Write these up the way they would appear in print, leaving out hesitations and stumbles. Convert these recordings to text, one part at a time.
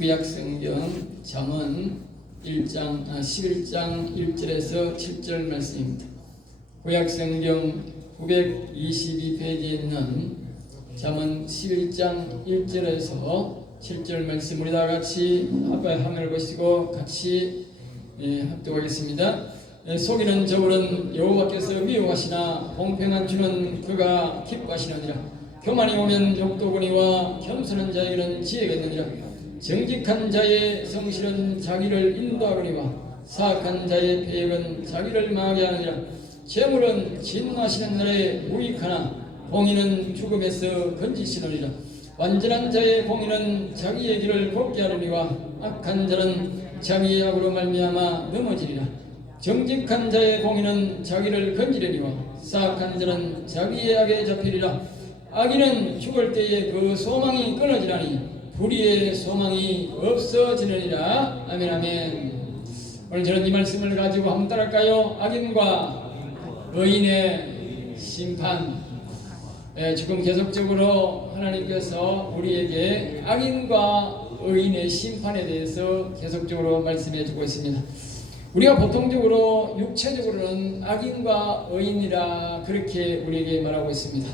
구약성경 잠언 11장 1절에서 7절 말씀입니다. 구약성경 922페이지에 있는 잠언 11장 1절에서 7절 말씀 우리 다 같이 아빠의 화면을 보시고 같이 합독하겠습니다. 속이는 저울은 여호와께서 미워하시나 공평한 주는 그가 기뻐하시느니라. 교만이 오면 욕도거니와 겸손한 자에게는 지혜가 있느니라. 정직한 자의 성실은 자기를 인도하거니와 사악한 자의 배역은 자기를 망하게 하느니라. 재물은 진노하시는 날에 무익하나 공의는 죽음에서 건지시느니라. 완전한 자의 공의는 자기의 길을 곱게 하느니와 악한 자는 자기의 악으로 말미암아 넘어지리라. 정직한 자의 공의는 자기를 건지려니와 사악한 자는 자기의 악에 잡히리라. 악인은 죽을 때에 그 소망이 끊어지라니 불의의 소망이 없어지느니라. 아멘 아멘. 오늘 저는 이 말씀을 가지고 한번 따라할까요? 악인과 의인의 심판. 지금 계속적으로 하나님께서 우리에게 악인과 의인의 심판에 대해서 계속적으로 말씀해 주고 있습니다. 우리가 보통적으로 육체적으로는 악인과 의인이라 그렇게 우리에게 말하고 있습니다.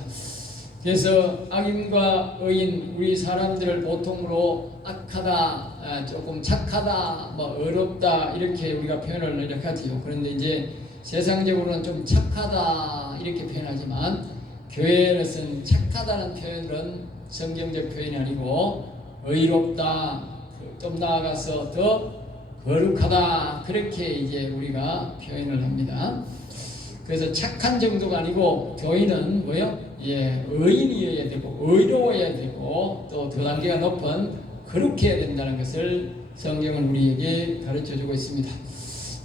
그래서 악인과 의인, 우리 사람들을 보통으로 악하다, 조금 착하다, 어렵다 이렇게 우리가 표현을 이렇게 하지요. 그런데 이제 세상적으로는 좀 착하다 이렇게 표현하지만 교회에서는 착하다는 표현은 성경적 표현이 아니고 의롭다, 좀 나아가서 더 거룩하다 그렇게 이제 우리가 표현을 합니다. 그래서 착한 정도가 아니고 교인은 뭐요? 의인이어야 되고 의로워야 되고 또 더 단계가 높은 거룩해야 된다는 것을 성경은 우리에게 가르쳐주고 있습니다.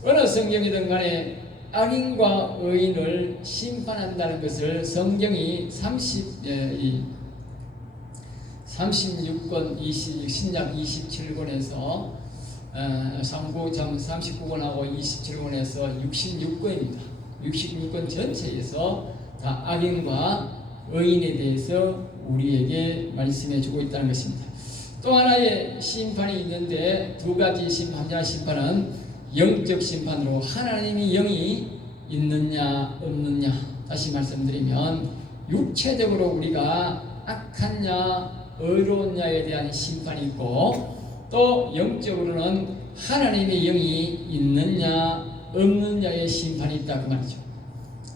어느 성경이든 간에 악인과 의인을 심판한다는 것을 성경이 36권 신약 27권에서 39권하고 27권에서 66권입니다. 66권 전체에서 다 악인과 의인에 대해서 우리에게 말씀해 주고 있다는 것입니다. 또 하나의 심판이 있는데 두 가지 심판은 영적 심판으로 하나님이 영이 있느냐 없느냐. 다시 말씀드리면 육체적으로 우리가 악한냐 의로운냐에 대한 심판이 있고 또 영적으로는 하나님의 영이 있느냐 없느냐의 심판이 있다 그 말이죠.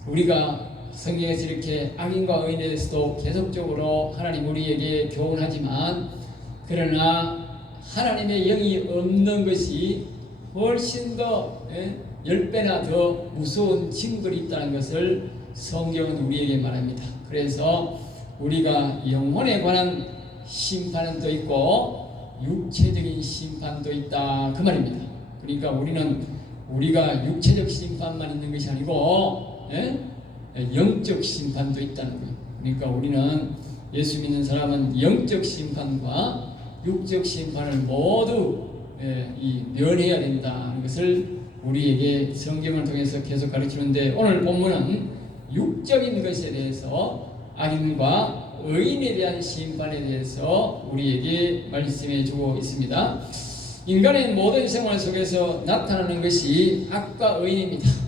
우리가 성경에서 이렇게 악인과 의인에 대해서도 계속적으로 하나님 우리에게 교훈하지만 그러나 하나님의 영이 없는 것이 훨씬 더 10배나 더 무서운 징벌이 있다는 것을 성경은 우리에게 말합니다. 그래서 우리가 영혼에 관한 심판은 또 있고 육체적인 심판도 있다 그 말입니다. 그러니까 우리가 육체적 심판만 있는 것이 아니고 영적 심판도 있다는 거예요. 그러니까 우리는 예수 믿는 사람은 영적 심판과 육적 심판을 모두 면해야 된다는 것을 우리에게 성경을 통해서 계속 가르치는데 오늘 본문은 육적인 것에 대해서 악인과 의인에 대한 심판에 대해서 우리에게 말씀해 주고 있습니다. 인간의 모든 생활 속에서 나타나는 것이 악과 의인입니다.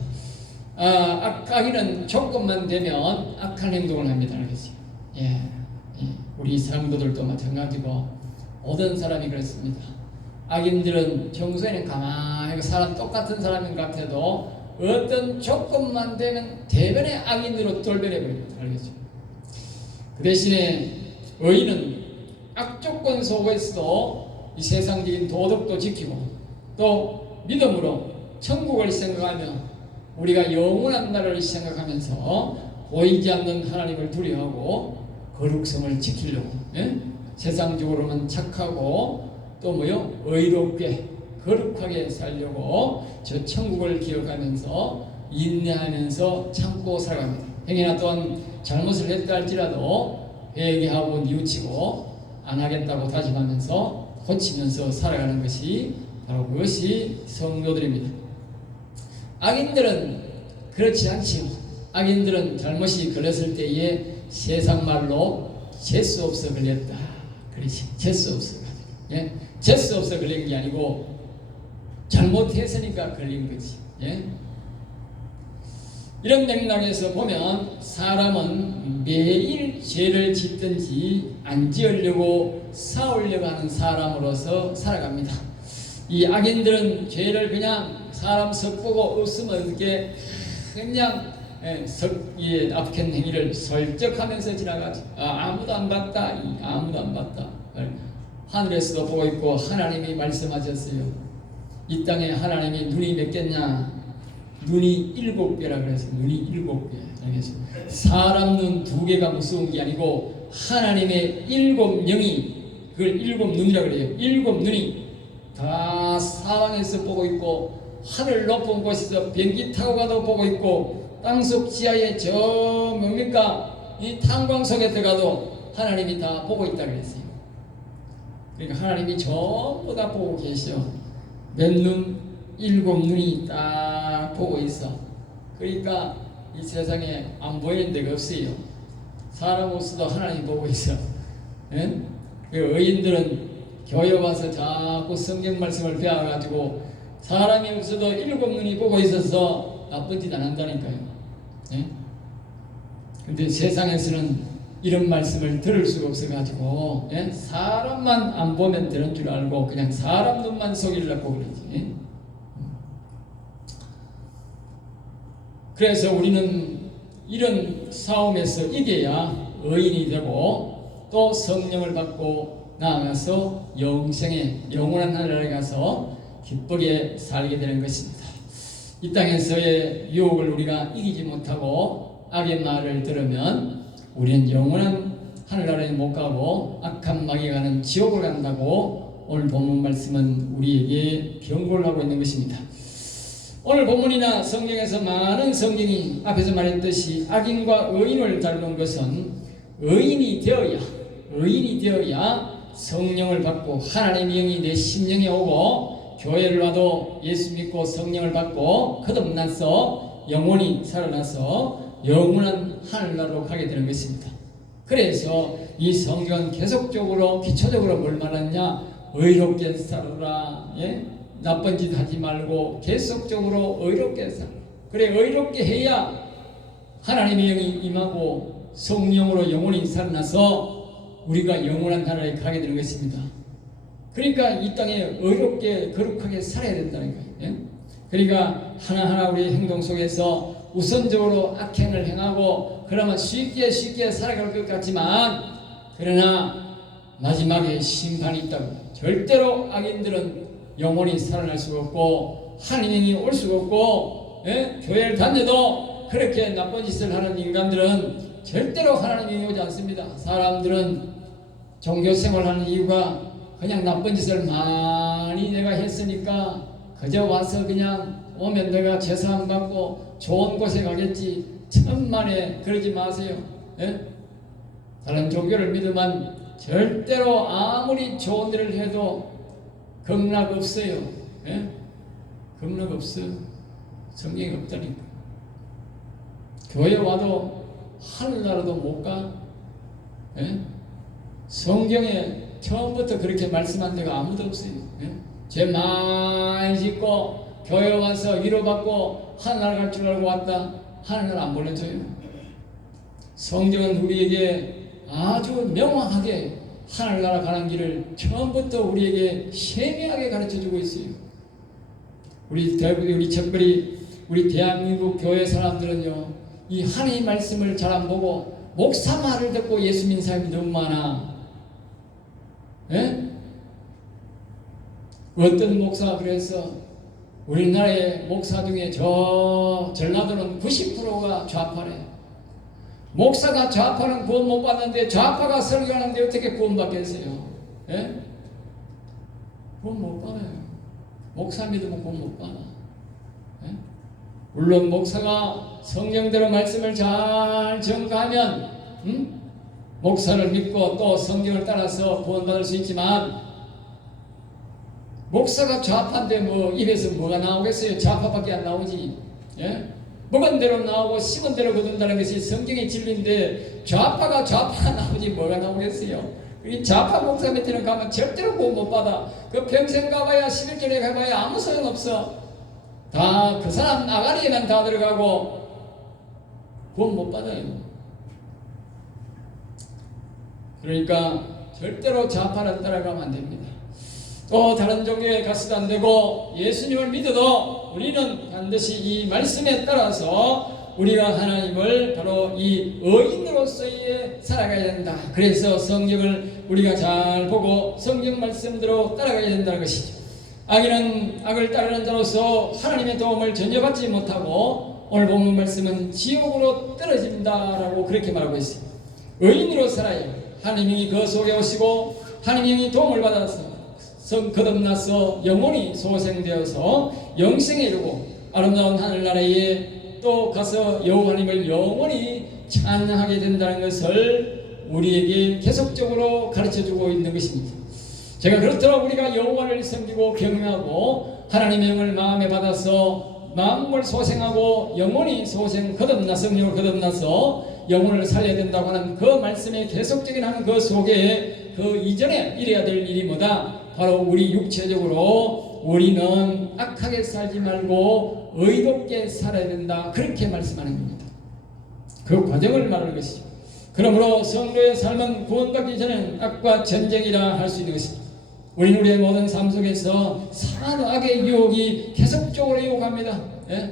악인은 조건만 되면 악한 행동을 합니다. 우리 성도들도 마찬가지고 모든 사람이 그렇습니다. 악인들은 평소에는 가만히 사람 똑같은 사람인 것 같아도 어떤 조건만 되면 대변의 악인으로 돌변해 버립니다. 알겠죠? 그 대신에 의인은 악조건 속에서도 이 세상적인 도덕도 지키고 또 믿음으로 천국을 생각하며 우리가 영원한 날을 생각하면서 보이지 않는 하나님을 두려워하고 거룩성을 지키려고 세상적으로는 착하고 또 의롭게 거룩하게 살려고 저 천국을 기억하면서 인내하면서 참고 살아갑니다. 행여나 또한 잘못을 했다 할지라도 회개하고 뉘우치고 안 하겠다고 다짐하면서 고치면서 살아가는 것이 바로 그것이 성도들입니다. 악인들은 그렇지 않지요. 악인들은 잘못이 걸렸을 때에 세상 말로 재수 없어 걸렸다. 그렇지. 재수 없어 가지고 재수 없어 걸린 게 아니고 잘못했으니까 걸린 거지. 예? 이런 맥락에서 보면 사람은 매일 죄를 짓든지 안 지으려고 싸우려고 하는 사람으로서 살아갑니다. 이 악인들은 죄를 그냥 사람 썩보고 없으면 어떻게 그냥 악한 행위를 설적하면서 지나가지. 아무도 안 봤다. 아무도 안 봤다. 하늘에서도 보고 있고 하나님이 말씀하셨어요. 이 땅에 하나님이 눈이 몇 개냐? 눈이 7개라 그래서 눈이 7개. 알겠습니다. 사람 눈 2개가 무서운 게 아니고 하나님의 7영이 그걸 7눈이라 그래요. 7눈이 다 사방에서 보고 있고 하늘 높은 곳에서 비행기 타고 가도 보고 있고 땅속 지하에 저 뭡니까? 이 탄광 속에 들어가도 하나님이 다 보고 있다 그랬어요. 그러니까 하나님이 전부 다 보고 계셔. 몇 눈? 7눈이 딱 보고 있어. 그러니까 이 세상에 안 보이는 데가 없어요. 사람 없어도 하나님 보고 있어. 예? 그 의인들은 교회 와서 자꾸 성경 말씀을 배워가지고 사람이 없어도 7눈이 보고 있어서 나쁜 짓 안 한다니까요. 예? 근데 세상에서는 이런 말씀을 들을 수가 없어가지고 예? 사람만 안 보면 되는 줄 알고 그냥 사람 눈만 속이려고 그러지. 예? 그래서 우리는 이런 싸움에서 이겨야 의인이 되고 또 성령을 받고 나아가서 영원한 하늘에 가서 기쁘게 살게 되는 것입니다. 이 땅에서의 유혹을 우리가 이기지 못하고 악의 말을 들으면 우리는 영원한 하늘나라에 못 가고 악한 마귀가 가는 지옥을 간다고 오늘 본문 말씀은 우리에게 경고를 하고 있는 것입니다. 오늘 본문이나 성경에서 많은 성경이 앞에서 말했듯이 악인과 의인을 다루는 것은 의인이 되어야 성령을 받고 하나님의 영이 내 심령에 오고 교회를 와도 예수 믿고 성령을 받고 거듭나서 영원히 살아나서 영원한 하늘나라로 가게 되는 것입니다. 그래서 이 성경은 계속적으로 기초적으로 뭘 말하느냐? 의롭게 살아라. 예? 나쁜 짓 하지 말고 계속적으로 의롭게 살아. 그래 의롭게 해야 하나님의 영이 임하고 성령으로 영원히 살아나서 우리가 영원한 나라에 가게 되는 것입니다. 그러니까 이 땅에 의롭게 거룩하게 살아야 된다는 거예요. 예? 그러니까 하나하나 우리의 행동 속에서 우선적으로 악행을 행하고 그러면 쉽게 살아갈 것 같지만 그러나 마지막에 심판이 있다고. 절대로 악인들은 영원히 살아날 수가 없고 하나님이 올 수가 없고 예? 교회를 다녀도 그렇게 나쁜 짓을 하는 인간들은 절대로 하나님이 오지 않습니다. 사람들은 종교생활하는 이유가 그냥 나쁜 짓을 많이 내가 했으니까 그저 와서 그냥 오면 내가 제사함 받고 좋은 곳에 가겠지. 천만에 그러지 마세요. 예? 다른 종교를 믿으면 절대로 아무리 좋은 일을 해도 극락 없어요. 예? 극락 없어. 성경이 없다니까. 교회 와도 하늘나라도 못 가. 예? 성경에 처음부터 그렇게 말씀한 데가 아무도 없어요. 예? 죄 많이 짓고 교회 와서 위로받고 하늘나라 갈 줄 알고 왔다. 하늘나라 안 보내줘요. 성경은 우리에게 아주 명확하게 하늘나라 가는 길을 처음부터 우리에게 세밀하게 가르쳐주고 있어요. 우리 특별히 우리 대한민국 교회 사람들은요, 이 하나님 말씀을 잘 안 보고 목사 말을 듣고 예수 믿는 사람이 너무 많아. 예? 어떤 목사가 그래서 우리나라의 목사 중에 저 전라도는 90%가 좌파래. 목사가 좌파는 구원 못 받는데 좌파가 설교하는데 어떻게 구원 받겠어요? 예? 구원 못 받아요. 목사 믿으면 구원 못 받아. 예? 물론 목사가 성경대로 말씀을 잘 전가하면 목사를 믿고 또 성경을 따라서 구원받을 수 있지만 목사가 좌파인데 뭐 입에서 뭐가 나오겠어요? 좌파밖에 안 나오지. 예? 먹은 대로 나오고 씹은 대로 거둔다는 것이 성경의 진리인데 좌파가 나오지 뭐가 나오겠어요? 이 좌파 목사 밑에는 가면 절대로 구원 못 받아. 그 평생 가봐야 11절에 가봐야 아무 소용없어. 다 그 사람 아가리에만 다 들어가고 구원 못 받아요. 그러니까 절대로 좌파를 따라가면 안 됩니다. 또 다른 종교에 가서도 안 되고 예수님을 믿어도 우리는 반드시 이 말씀에 따라서 우리가 하나님을 바로 이 의인으로서의 살아가야 된다. 그래서 성경을 우리가 잘 보고 성경 말씀대로 따라가야 된다는 것이죠. 악인은 악을 따르는 자로서 하나님의 도움을 전혀 받지 못하고 오늘 본문 말씀은 지옥으로 떨어진다라고 그렇게 말하고 있습니다. 의인으로 살아야 하나님이 그 속에 오시고 하나님이 도움을 받아서 거듭나서 영원히 소생되어서 영생에 이르고 아름다운 하늘나라에 또 가서 여호와님을 영원히 찬양하게 된다는 것을 우리에게 계속적으로 가르쳐주고 있는 것입니다. 제가 그렇도록 우리가 여호와를 섬기고 경외하고 하나님의 영을 마음에 받아서 마음을 소생하고 영원히 거듭나 성령을 거듭나서 영혼을 살려야 된다고 하는 그 말씀에 계속적인 하는 그 속에 그 이전에 이래야 될 일이 뭐다? 바로 우리 육체적으로 우리는 악하게 살지 말고 의롭게 살아야 된다. 그렇게 말씀하는 겁니다. 그 과정을 말하는 것이죠. 그러므로 성도의 삶은 구원받기 전에는 악과 전쟁이라 할 수 있는 것입니다. 우리는 우리의 모든 삶 속에서 사한 악의 유혹이 계속적으로 유혹합니다. 예?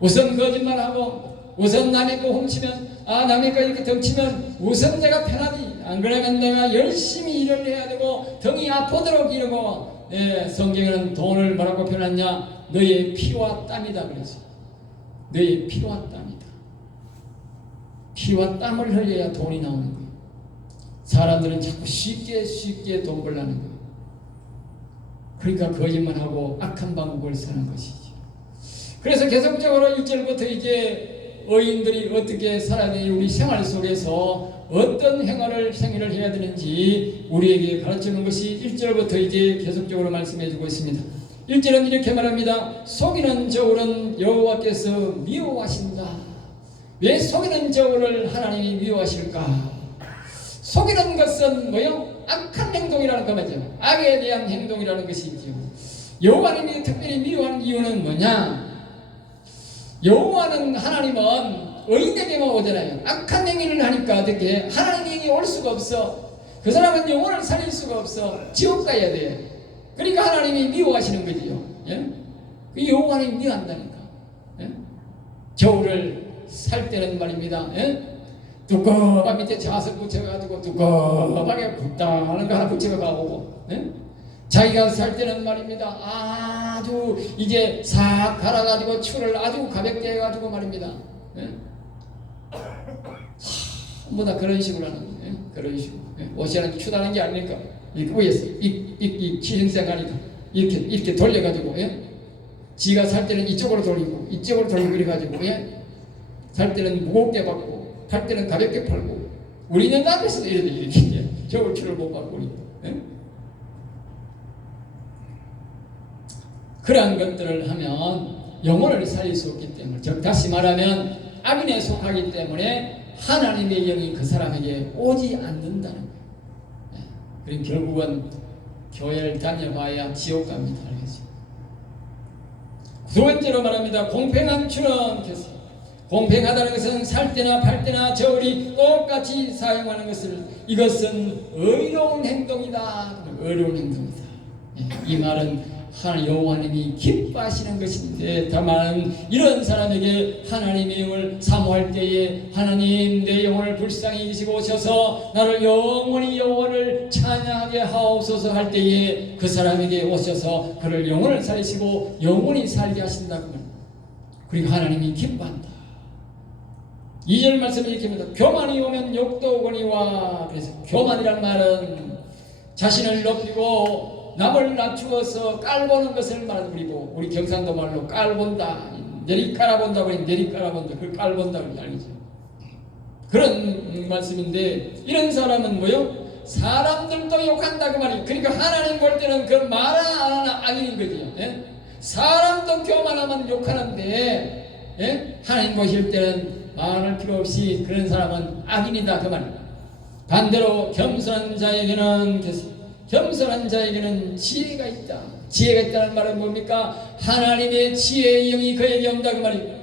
우선 거짓말하고 우선 남의 거 훔치면 남의 거 이렇게 덩치면 우선 내가 편하지. 안 그러면 내가 열심히 일을 해야 되고 등이 아프도록 이러고 성경에는 돈을 뭐라고 표현하냐? 너의 피와 땀이다 그랬어요. 너의 피와 땀이다. 피와 땀을 흘려야 돈이 나오는 거예요. 사람들은 자꾸 쉽게 돈 벌라는 거예요. 그러니까 거짓말하고 악한 방법을 사는 것이죠. 그래서 계속적으로 1절부터 이제 의인들이 어떻게 살아야 되는지 우리 생활 속에서 어떤 행위를 해야 되는지 우리에게 가르치는 것이 1절부터 이제 계속적으로 말씀해 주고 있습니다. 1절은 이렇게 말합니다. 속이는 저울은 여호와께서 미워하신다. 왜 속이는 저울을 하나님이 미워하실까? 속이는 것은 뭐요? 악한 행동이라는 거 맞죠? 악에 대한 행동이라는 것이지요. 여호와님이 특별히 미워하는 이유는 뭐냐? 여호와는 하나님은 의인에게만 오잖아요. 악한 행위를 하니까 어떻게 하나님의 행위 올 수가 없어. 그 사람은 영혼을 살릴 수가 없어. 지옥 가야 돼. 그러니까 하나님이 미워하시는 거지요. 예? 그 여호와님이 미워한다니까. 예? 저울을 살 때는 말입니다. 예? 두꺼운 밑에 자석 붙여가지고 두꺼하게 굽다 하는 거 하나 붙여가고 예? 자기가 살 때는 말입니다. 아주 이제 싹 갈아가지고 추를 아주 가볍게 해가지고 말입니다. 예? 뭐다 그런 식으로 하는 거예요. 예? 그런 식으로. 예? 옷이라는 추다는 게 아니니까 이 위에서 이 기생생하니까 이렇게 돌려가지고 예? 지가 살 때는 이쪽으로 돌리고 이래가지고 예? 살 때는 무겁게 받고 팔 때는 가볍게 팔고 우리는 남에서도 이렇게 저울추를 못 받고 예? 그러한 것들을 하면 영혼을 살릴 수 없기 때문에 즉 다시 말하면 악인에 속하기 때문에 하나님의 영이 그 사람에게 오지 않는다는 거예요. 예. 그럼 결국은 교회를 다녀봐야 지옥 갑니다. 알겠죠? 두 번째로 말합니다. 공평한 주는 겠습니다. 공평하다는 것은 살 때나 팔 때나 저울이 똑같이 사용하는 것을 이것은 의로운 행동이다. 의로운 행동이다. 예, 이 말은 하나님 여호와님이 기뻐하시는 것인데 다만 이런 사람에게 하나님의 영을 사모할 때에 하나님 내 영혼을 불쌍히 여기시고 오셔서 나를 영원히 여호와를 찬양하게 하옵소서 할 때에 그 사람에게 오셔서 그를 영혼을 살리시고 영원히 살게 하신다고 합니다. 그리고 하나님이 기뻐한다. 2절 말씀을 이렇게 합니다. 교만이 오면 욕도 오거니와. 그래서 교만이란 말은 자신을 높이고 남을 낮추어서 깔보는 것을 말하고 우리 경상도 말로 깔본다. 내리깔아본다. 내리깔아본다. 그걸 깔본다. 알겠죠? 그런 말씀인데 이런 사람은 뭐요? 사람들도 욕한다 그 말이에요. 그러니까 하나님 볼 때는 그 말 안 하는 악인인 거죠. 예? 사람도 교만하면 욕하는데 예? 하나님 보실 때는 말할 필요 없이 그런 사람은 악인이다 그 말이에요. 반대로 겸손한 자에게는 지혜가 있다. 지혜가 있다는 말은 뭡니까? 하나님의 지혜의 영이 그에게 온다 그 말입니다.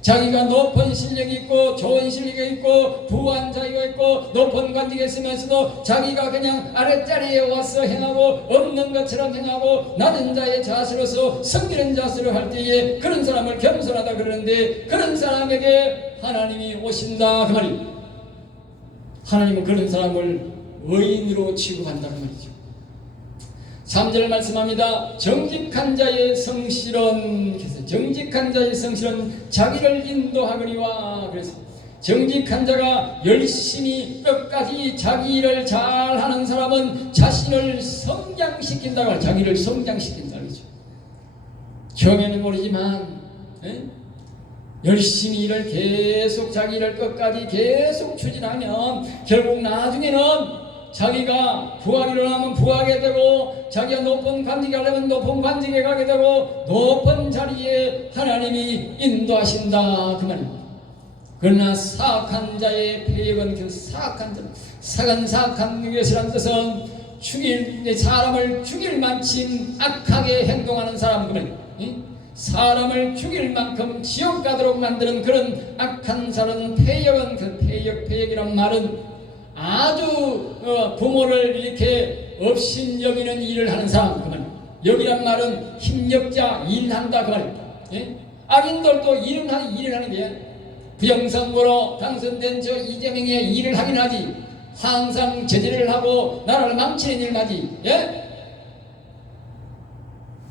자기가 높은 실력이 있고 좋은 실력이 있고 부한 자유가 있고 높은 관직에 있으면서도 자기가 그냥 아랫자리에 와서 행하고 없는 것처럼 행하고 낮은 자의 자세로서 섬기는 자세로 할 때에 그런 사람을 겸손하다 그러는데, 그런 사람에게 하나님이 오신다 그 말입니다. 하나님은 그런 사람을 의인으로 취급한다는 말이죠. 3절 말씀합니다. 정직한 자의 성실은 자기를 인도하거니와. 그래서 정직한 자가 열심히 끝까지 자기 일을 잘하는 사람은 자신을 성장시킨다고, 자기를 성장시킨다 그러죠. 처음에는 모르지만 열심히 일을 계속 자기 일을 끝까지 계속 추진하면 결국 나중에는 자기가 부하기로 하면 부하게 되고, 자기가 높은 관직에 가려면 높은 관직에 가게 되고, 높은 자리에 하나님이 인도하신다 그 말입니다. 그러나 사악한 자의 폐역은 사악한 것이라는 뜻은 사람을 죽일 만큼 악하게 행동하는 사람 그 말입니다. 사람을 죽일 만큼 지옥 가도록 만드는 그런 악한 사람은 폐역은 폐역이란 말은 아주 부모를 이렇게 업신여기는 일을 하는 사람 그 말입니다. 여기란 말은 힘력자, 일한다 그 말입니다. 악인들도 일을 하는 게 부정선거로 당선된 저 이재명의 일을 하긴 하지, 항상 제재를 하고 나라를 망치는 일을 하지.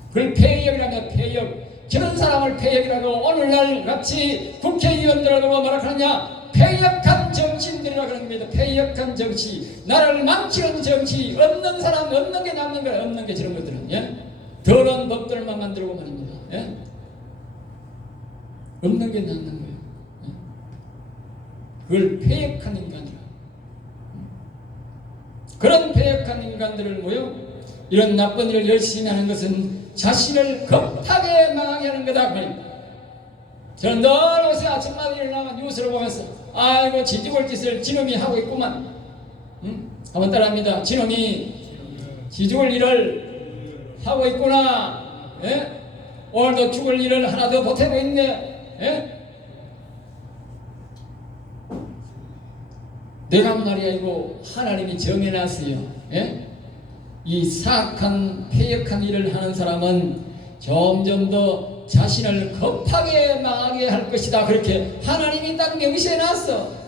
그걸 폐역이라면 폐역. 저런 사람을 폐역이라고 오늘날 같이 국회의원들하고 말하느냐? 폐역한 정치인들이라 그런 겁니다. 폐역한 정치, 나라를 망치는 정치, 없는 사람, 없는 게 남는 거야. 없는 게 저런 것들은 더러운 법들만 만들고 말입니다. 없는 게 남는 거예요. 그걸 폐역한 인간이라. 그런 폐역한 인간들을 모여 이런 나쁜 일을 열심히 하는 것은 자신을 급하게 망하게 하는 거다 그 말입니다. 저는 늘 요새 아침마다 일어나면 뉴스를 보면서 아이고 지지골 짓을 지놈이 하고 있구만. 한번 따라합니다. 지놈이 지지골 일을 하고 있구나. 오늘도 죽을 일을 하나 더 보태고 있네. 내가 한 말이 아니고 하나님이 정해놨어요. 이 사악한 폐역한 일을 하는 사람은 점점 더 자신을 급하게 망하게 할 것이다. 그렇게 하나님이 딱 명시해놨어.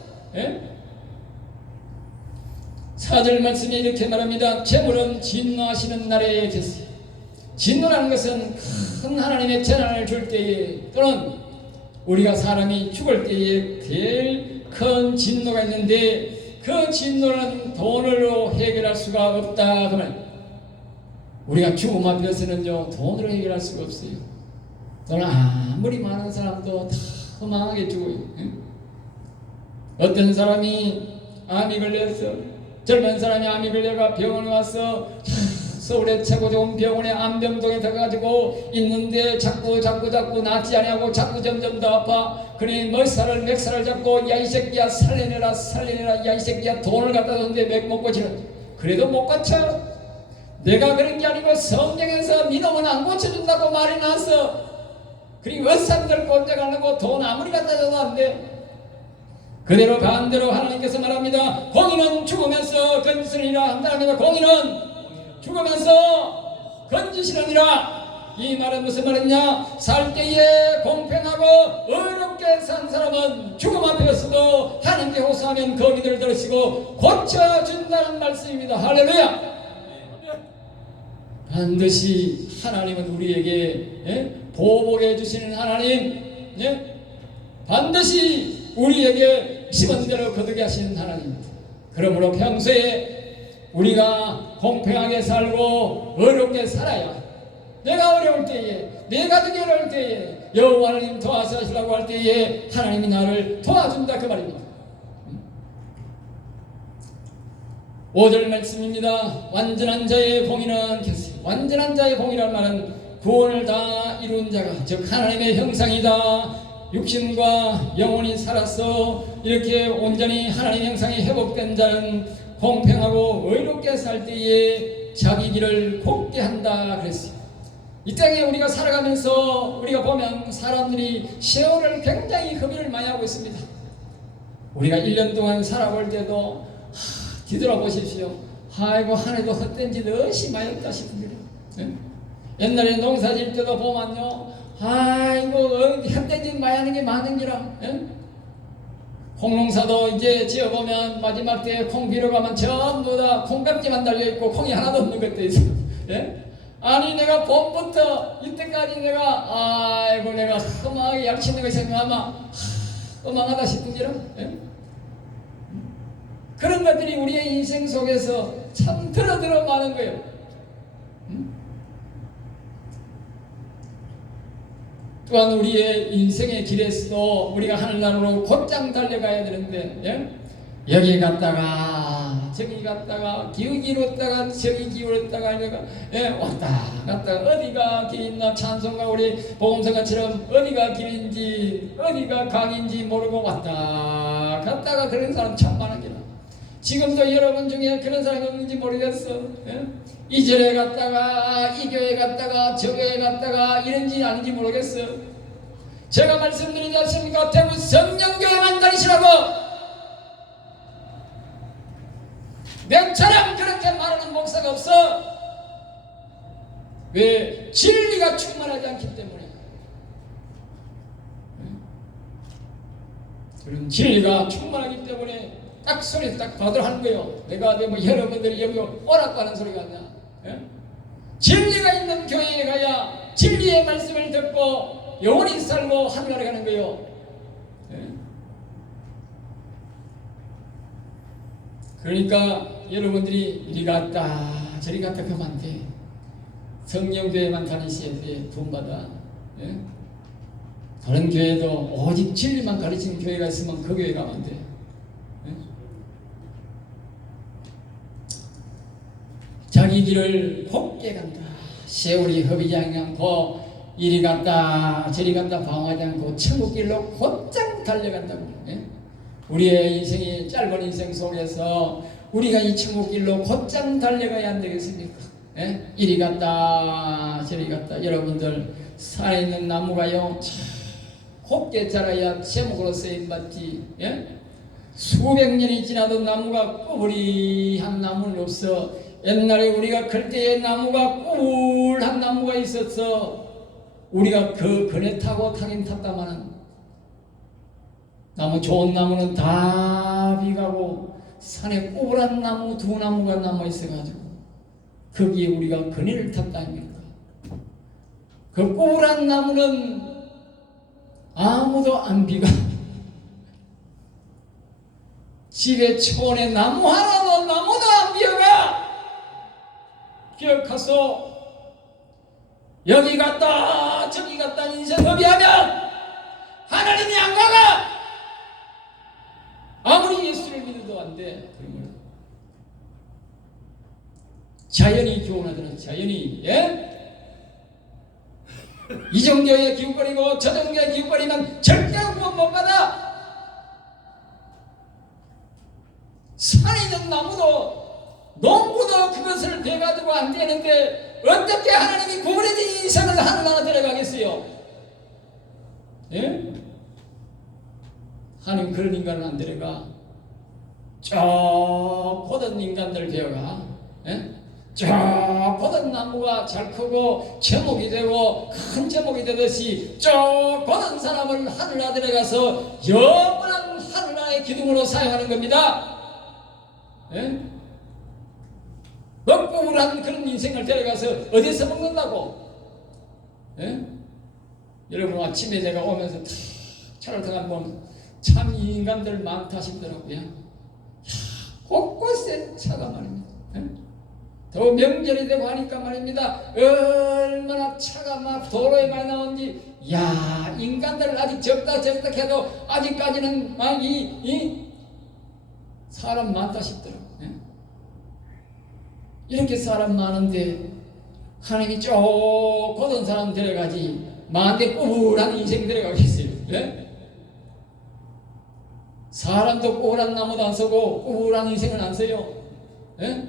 4절 말씀에 이렇게 말합니다. 재물은 진노하시는 날에 계세요. 진노라는 것은 큰 하나님의 재난을 줄 때에, 또는 우리가 사람이 죽을 때에 제일 큰 진노가 있는데, 그 진노는 돈으로 해결할 수가 없다 그 말. 우리가 죽음 앞에서는요 돈으로 해결할 수가 없어요. 또는 아무리 많은 사람도 다 허망하게 죽어요. 어떤 사람이 암이 걸렸어. 젊은 사람이 암이 걸려가 병원에 와서 서울의 최고 좋은 병원에 안병동에 들어가지고 있는데 자꾸 낫지 않냐고 자꾸 점점 더 아파. 그러니 맥살을 잡고 야 이 새끼야 살려내라 야 이 새끼야 돈을 갖다 줬는데 못 고치는. 그래도 못 고쳐. 내가 그런 게 아니고 성경에서 믿으면 안 고쳐준다고 말이 나왔어. 그리고 의사들 꼰대가려고 돈 아무리 갖다 줘도 안 돼. 그대로 반대로 하나님께서 말합니다. 공의는 죽으면서 건지시느니라 한다랍니다. 공의는 죽으면서 건지시느니라. 이 말은 무슨 말이냐? 살 때에 공평하고 의롭게 산 사람은 죽음 앞에서도 하나님께 호소하면 거기들 들으시고 고쳐준다는 말씀입니다. 할렐루야. 반드시 하나님은 우리에게 보복해 주시는 하나님, 반드시 우리에게 심은 대로 거두게 하시는 하나님입니다. 그러므로 평소에 우리가 공평하게 살고 어렵게 살아야, 내가 어려울 때에, 내 가족이 어려울 때에 여호와 하나님 도와주시라고 할 때에 하나님이 나를 도와준다 그 말입니다. 5절 말씀입니다. 완전한 자의 공의는 계세요. 완전한 자의 공의란 말은 구원을 다 이룬 자가, 즉 하나님의 형상이다. 육신과 영혼이 살아서 이렇게 온전히 하나님의 형상이 회복된 자는 공평하고 의롭게 살 때에 자기 길을 곱게 한다 그랬어요. 이 땅에 우리가 살아가면서 우리가 보면 사람들이 세월을 굉장히 허비를 많이 하고 있습니다. 우리가 1년 동안 살아볼 때도 뒤돌아보십시오. 아이고 한 해도 헛된 짓 어시 많이 했다 싶습니다. 옛날에 농사 질 때도 보면요, 아이고 헛된 짓 많이 하는 게 많은기라. 콩농사도 이제 지어보면 마지막 때에 콩 비료 가면 전부 다 콩깍지만 달려있고 콩이 하나도 없는 것도 있어요. 아니 내가 봄부터 이때까지 내가 아이고 내가 허망하게 약치는 거 생각하면 허망하다 싶은지라. 그런 것들이 우리의 인생 속에서 참 들어 많은 거예요. 또한 우리의 인생의 길에서도 우리가 하늘나라로 곧장 달려가야 되는데 여기 갔다가 저기 갔다가 기울었다가 저기 기울었다가 왔다 갔다가 어디가 길이 있나. 찬송가 우리 복음성가처럼 어디가 길인지 어디가 강인지 모르고 왔다 갔다가 그런 사람 참 많은기라. 지금도 여러분 중에 그런 사람이 없는지 모르겠어. 이 절에 갔다가 이 교회 갔다가 저 교회 갔다가 이런지 아닌지 모르겠어. 제가 말씀드리지 않습니까? 대구 성령교회만 다니시라고. 내처럼 그렇게 말하는 목사가 없어. 왜? 진리가 충만하지 않기 때문에. 그런 진리가 충만하기 때문에 딱 소리 딱 받으러 하는 거예요. 내가 뭐 여러분들이 여기 오라고 하는 소리가 아니야. 진리가 있는 교회에 가야 진리의 말씀을 듣고 영원히 살고 하늘나라에 가는 거예요. 그러니까 여러분들이 이리 갔다 저리 갔다 그러면 안 돼. 성령교회만 다니셔야 돼. 구원받아. 다른 교회도 오직 진리만 가르치는 교회가 있으면 그 교회 가면 안 돼. 자기 길을 곱게 간다. 세월이 허비지 않고 이리 갔다 저리 갔다 방황하지 않고 천국길로 곧장 달려간다고. 우리의 인생이 짧은 인생 속에서 우리가 이 천국길로 곧장 달려가야 안 되겠습니까? 이리 갔다 저리 갔다. 여러분들 산에 있는 나무가요 곱게 자라야 제목으로 쓰임받지. 수백 년이 지나도 나무가 꾸부리한 나무는 없어. 옛날에 우리가 클 때의 나무가 꿀한 나무가 있었어. 우리가 그 그네 타고 타긴 탔다마는 나무 좋은 나무는 다 비가고 산에 꿀한 나무 두 나무가 남아 있어가지고 거기에 우리가 그네를 탔다 아닙니까? 그 꿀한 나무는 아무도 안 비가. 집에 초원에 나무 하나도 나무도 안 비어가. 기억하소. 여기 갔다 저기 갔다 인생 허비하면 하나님이 안 가가. 아무리 예수를 믿어도 안 돼. 자연이 교훈하잖아. 자연이. 이 정도의 기웃거리고 저 정도의 기웃거리면 절대로 구원 못 받아. 산에 있는 나무도 농부도 그것을 베가지고 안 되는데 어떻게 하나님이 구원해진 인생을 하늘나라 데려가겠어요? 하나님 그런 인간을 안 데려가. 저 고든 인간들 데려가. 저 고든 나무가 잘 크고 제목이 되고 큰 제목이 되듯이 저 고든 사람을 하늘나라 데려가서 영원한 하늘나라의 기둥으로 사용하는 겁니다. 먹구불한 그런 인생을 데려가서 어디서 먹는다고? 여러분 아침에 내가 오면서 차를 타고 보면 참 인간들 많다 싶더라고요. 곳곳에 차가 말입니다. 더 명절이 되고 하니까 말입니다. 얼마나 차가 막 도로에 많이 나오는지. 야, 인간들 아직 적다 해도 아직까지는 막 이 사람 많다 싶더라고요. 이렇게 사람 많은데 하나님이 쭉 고든 사람 데려가지 마한테 꾸불한 인생 데려가겠어요? 사람도 꾸불한 나무도 안 쓰고 꾸불한 인생을 안 써요. 예?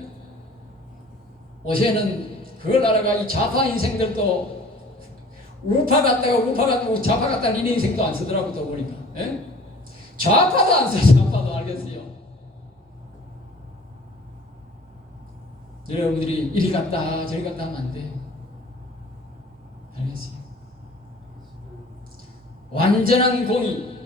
요새는 그 나라가 이 좌파 인생들도 우파 갔다가 우파 갔다가 좌파 갔다가 이런 인생도 안 쓰더라고 또 보니까. 예? 좌파도 안 써. 좌파도 알겠어요. 여러분들이 이리 갔다 저리 갔다 하면 안 돼요. 알겠어요. 완전한 공의,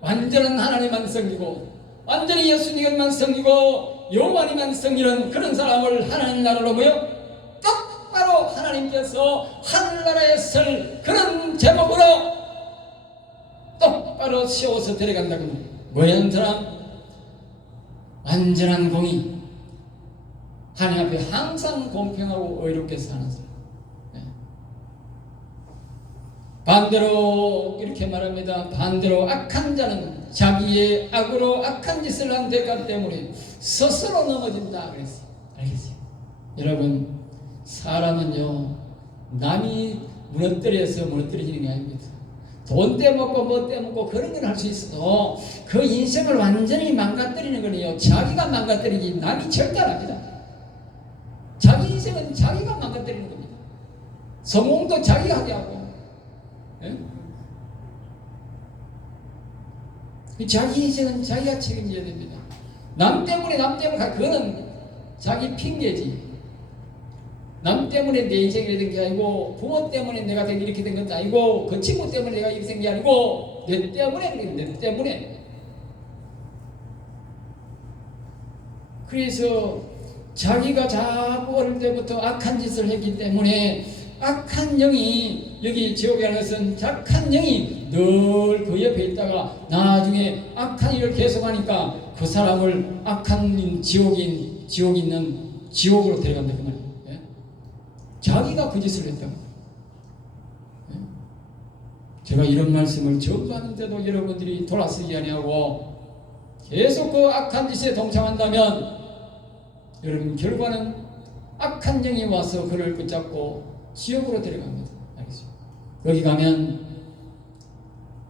완전한 하나님만 섬기고 완전히 예수님만 섬기고 영원히만 섬기는 그런 사람을 하나님 나라로 모여 똑바로 하나님께서 하늘나라에 설 그런 제목으로 똑바로 세워서 데려간다고. 뭐한 사람? 완전한 공의, 하나님 앞에 항상 공평하고 의롭게 사는 사람. 반대로 이렇게 말합니다. 반대로 악한 자는 자기의 악으로 악한 짓을 한 대가 때문에 스스로 넘어진다 그랬어요. 알겠어요? 여러분, 사람은요 남이 무너뜨려서 무너뜨리지는 게 아닙니다. 돈 떼먹고 뭐 떼먹고 그런 건 할 수 있어도 그 인생을 완전히 망가뜨리는 거는요 자기가 망가뜨리지 남이 절대 안 합니다. 자기 인생은 자기가 망가뜨리는 겁니다. 성공도 자기가 하게 하고. 예? 자기 인생은 자기가 책임져야 됩니다. 남 때문에 그거는 자기 핑계지. 남 때문에 내 인생이 된 게 아니고 부모 때문에 내가 이렇게 된 것도 아니고 그 친구 때문에 내가 이렇게 된 게 아니고 내 때문에 내 때문에. 그래서 자기가 자꾸 어릴 때부터 악한 짓을 했기 때문에 악한 영이 여기 지옥에 하는 것은 착한 영이 늘 그 옆에 있다가 나중에 악한 일을 계속하니까 그 사람을 악한 지옥이 있는 지옥으로 데려간다 그 말이에요. 예? 자기가 그 짓을 했다고. 예? 제가 이런 말씀을 전부하는데도 여러분들이 돌아서지 아니하고 계속 그 악한 짓에 동참한다면 여러분 결과는 악한 영이 와서 그를 붙잡고 지옥으로 데려갑니다. 알겠습니다. 거기 가면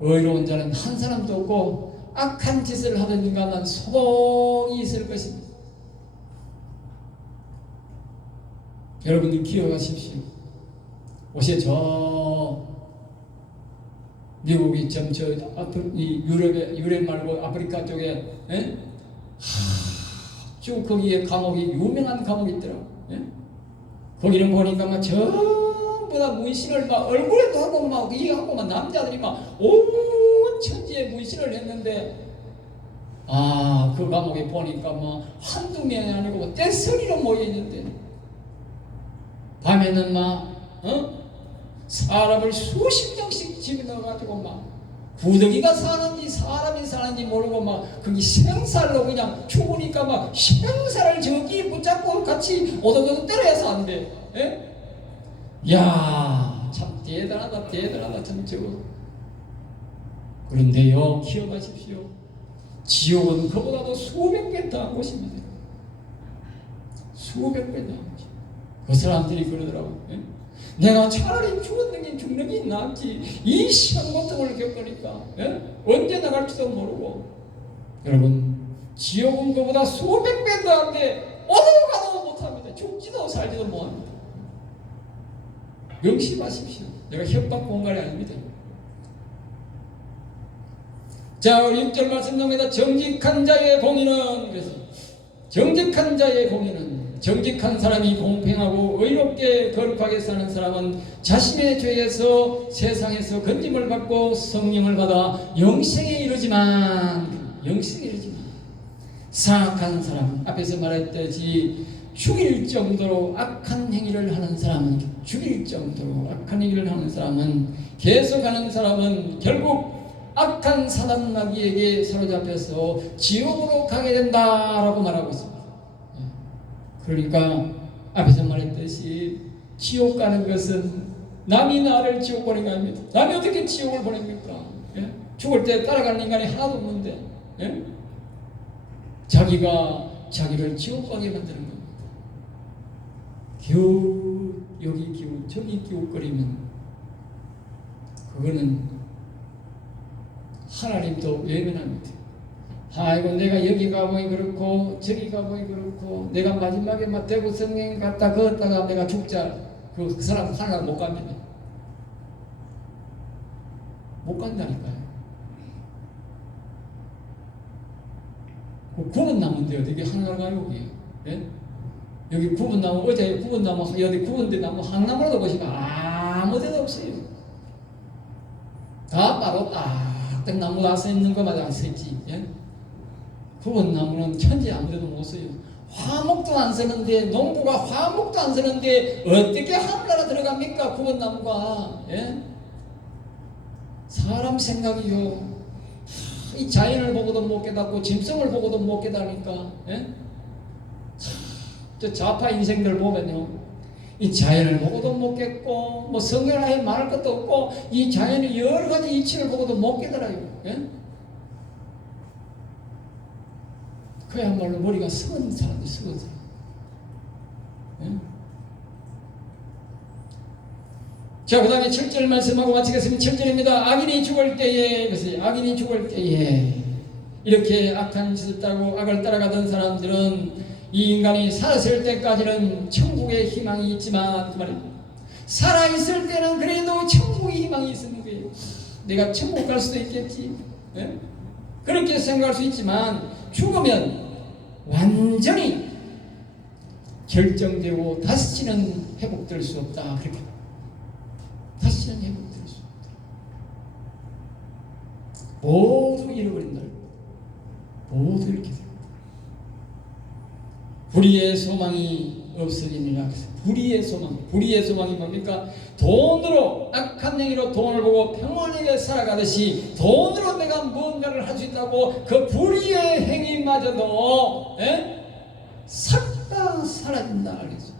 의로운 자는 한 사람도 없고 악한 짓을 하던 인간은 소복이 있을 것입니다. 여러분들 기억하십시오. 옷에 저 미국이 유럽 말고 아프리카 쪽에 쭉 거기에 감옥이 유명한 감옥이 있더라고. 거기는 보니까 막 전부 다 문신을 막 얼굴에도 하고 막 이게 하고 막 남자들이 막 온 천지에 문신을 했는데 그 감옥에 보니까 막 한두 명이 아니고 떼서리로 모여 있는데 밤에는 막 사람을 수십 명씩 집에 넣어가지고 막 구더기가 사는지 사람이 사는지 모르고 막 거기 생살로 그냥 죽으니까 막 생살을 저기 붙잡고 같이 오도독 때려서 안 돼. 예? 야, 참 대단하다 참 저거. 그런데요, 기억하십시오. 지옥은 그보다도 수백 배 더한 곳입니다. 수백 배 더한 곳. 그 사람들이 그러더라고. 예? 내가 차라리 죽는 게 낫지. 이 시간 고통을 겪으니까 언제 나갈지도 모르고. 여러분, 지옥은 그보다 수백 배 더한데 어디로 가도 못합니다. 죽지도 살지도 못합니다. 명심하십시오. 내가 협박 공간이 아닙니다. 자, 6절 말씀 나옵니다. 정직한 자의 공의는, 그래서 정직한 자의 공의는, 정직한 사람이 공평하고 의롭게 거룩하게 사는 사람은 자신의 죄에서 세상에서 건짐을 받고 성령을 받아 영생에 이르지만 사악한 사람, 앞에서 말했듯이 죽일 정도로 악한 행위를 하는 사람은 계속하는 사람은 결국 악한 사단 마귀에게 사로잡혀서 지옥으로 가게 된다라고 말하고 있습니다. 그러니까 앞에서 말했듯이 지옥 가는 것은 남이 나를 지옥 보낸 게 아닙니다. 남이 어떻게 지옥을 보냅니까? 죽을 때 따라가는 인간이 하나도 없는데 자기가 자기를 지옥 가게 만드는 겁니다. 겨우 여기 기웃 저기 기웃거리면 그거는 하나님도 외면합니다. 아이고 내가 여기 가보니 그렇고 저기 가보니 그렇고 내가 마지막에 막 대구 성령 갔다 걷다가 내가 죽자 그 사람 하나 못 갑니다. 못 간다니까요. 구분 나무인데 어떻게 하나를 가요 여기? 예? 여기 구분 나무 어제 구분 나무 여기 구분된 나무 한 나무라도 보시면 아무 데도 없어요. 다 바로 딱 나무 다 서 있는 것마다 서 있지. 예? 구분 나무는 천지 아무데도 못 써요. 화목도 안 쓰는데 농부가 화목도 안 쓰는데 어떻게 하늘나라 들어갑니까 구분 나무가? 예? 사람 생각이요. 이 자연을 보고도 못 깨닫고 짐승을 보고도 못 깨닫으니까 예? 저 좌파 인생들 보면요 이 자연을 보고도 못 깼고 뭐 성경을 아예 말할 것도 없고 이 자연의 여러 가지 이치를 보고도 못 깨달아요. 예? 그야말로 머리가 썩은 사람들 썩어져. 예? 자, 그 다음에 7절 말씀하고 마치겠습니다. 7절입니다. 악인이 죽을 때에, 그래서 악인이 죽을 때에, 이렇게 악한 짓을 따르고 악을 따라가던 사람들은 이 인간이 살았을 때까지는 천국의 희망이 있지만, 그 말입니다. 살아있을 때는 그래도 천국의 희망이 있는 거예요. 내가 천국 갈 수도 있겠지. 예? 그렇게 생각할 수 있지만, 죽으면 완전히 결정되고 다시는 회복될 수 없다. 그렇게. 다시는 회복될 수 없다. 모두 잃어버린다. 모두 이렇게 됩니다. 불의의 소망이 없으리니라. 불의의 소망. 불의의 소망이 뭡니까? 돈으로 악한 행위로 돈을 보고 평온하게 살아가듯이 돈으로 내가 무언가를 할 수 있다고 그 불의의 행위마저도 싹 다 사라진다. 그래서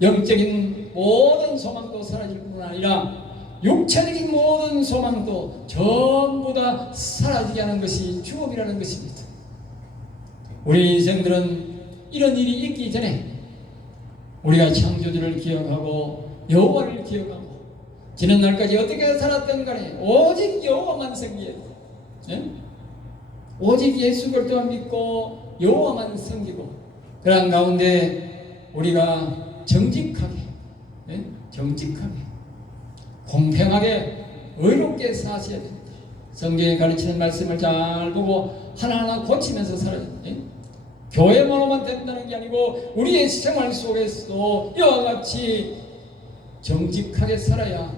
영적인 모든 소망도 사라질 뿐 아니라 육체적인 모든 소망도 전부 다 사라지게 하는 것이 죽음이라는 것입니다. 우리 인생들은 이런 일이 있기 전에 우리가 창조주를 기억하고 여호와를 기억하고 지난 날까지 어떻게 살았던 간에 오직 여호와만 섬겨야 돼. 오직 예수 그리스도만 믿고 여호와만 섬기고 그런 가운데 우리가 정직하게 정직하게 공평하게 의롭게 사셔야 됩니다. 성경에 가르치는 말씀을 잘 보고 하나하나 고치면서 살아야 됩니다. 교회만으로만 된다는 게 아니고 우리의 생활 속에서도 이와 같이 정직하게 살아야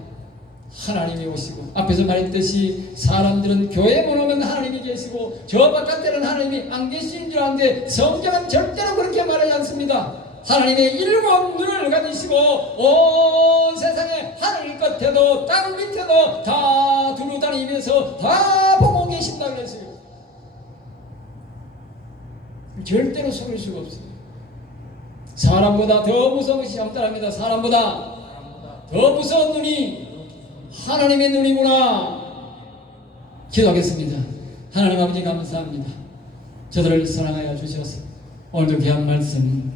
하나님이 오시고 앞에서 말했듯이 사람들은 교회만 오면 하나님이 계시고 저 바깥에는 하나님이 안 계시는 줄 아는데 성경은 절대로 그렇게 말하지 않습니다. 하나님의 일곱 눈을 가지시고 온 세상에 하늘 끝에도 땅 밑에도 다 두루 다니면서 다 보고 계신다 그랬어요. 절대로 속일 수가 없어요. 사람보다 더 무서운 것이 없다랍니다. 사람보다 더 무서운 눈이 하나님의 눈이구나. 기도하겠습니다. 하나님 아버지 감사합니다. 저들을 사랑하여 주셔서 오늘도 귀한 말씀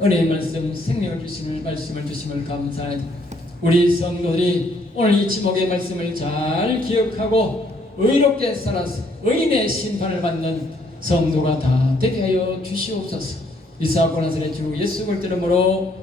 은혜의 말씀 생명을 주시는 말씀을 주심을 감사합니다. 우리 성도들이 오늘 이 지목의 말씀을 잘 기억하고 의롭게 살아서 의인의 심판을 받는 성도가 다 되게 하여 주시옵소서. 이사하고 나서의 주 예수 그리스도 이름으로